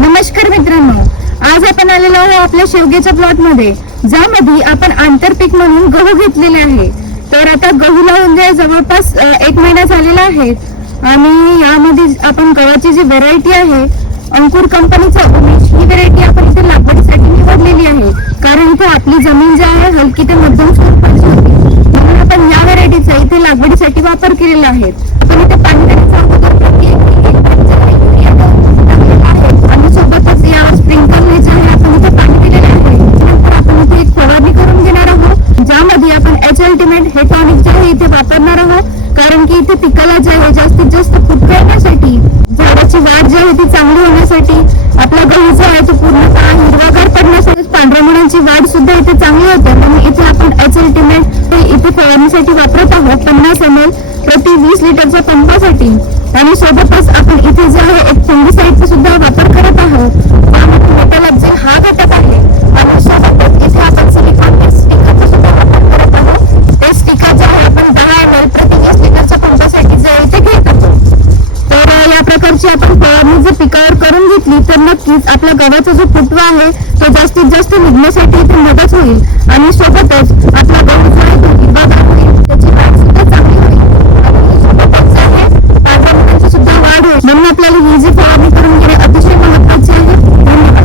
नमस्कार मित्रांनो आज आपण आलेलो आहोत आपल्या शेवग्याच्या प्लॉटमध्ये ज्यामध्ये आपण आंतरपीक म्हणून गहू घेतलेले आहे. तर आता गहू लावून जे म्हणजे जवळपास एक महिना झालेला आहे आणि यामध्ये आपण गव्हाची जी व्हेरायटी आहे अंकुर कंपनीचा उमेश ही व्हेरायटी आपण इथे लागवडीसाठी निवडलेली आहे. कारण इथे आपली जमीन जी आहे हलकी ते मध्यम स्वरूपाची होती. म्हणून आपण या व्हेरायटीचा इथे लागवडीसाठी वापर केलेला आहे. पण इथे पाणी इथे पिकाला जे आहे जास्तीत जास्त फुटवे करण्यासाठी झाडाची वाढ जी आहे ती चांगली होण्यासाठी आपला गहू जो आहे तो पूर्णतः हिरवागार पडण्यासाठी पांढऱ्या मुळांची वाढ सुद्धा इथे चांगली होते. म्हणून इथे आपण एच अल्टिमेट इथे फवारणीसाठी वापरत आहोत. पन्नास एम एल प्रति वीस लिटरच्या पंपासाठी. आणि सोबतच अ, आपण फवारणी जर पिकावर करून घेतली तर नक्कीच आपल्या गव्हाचा जो फुटवा आहे तो जास्तीत जास्त निघण्यासाठी ते मदत होईल. आणि सोबतच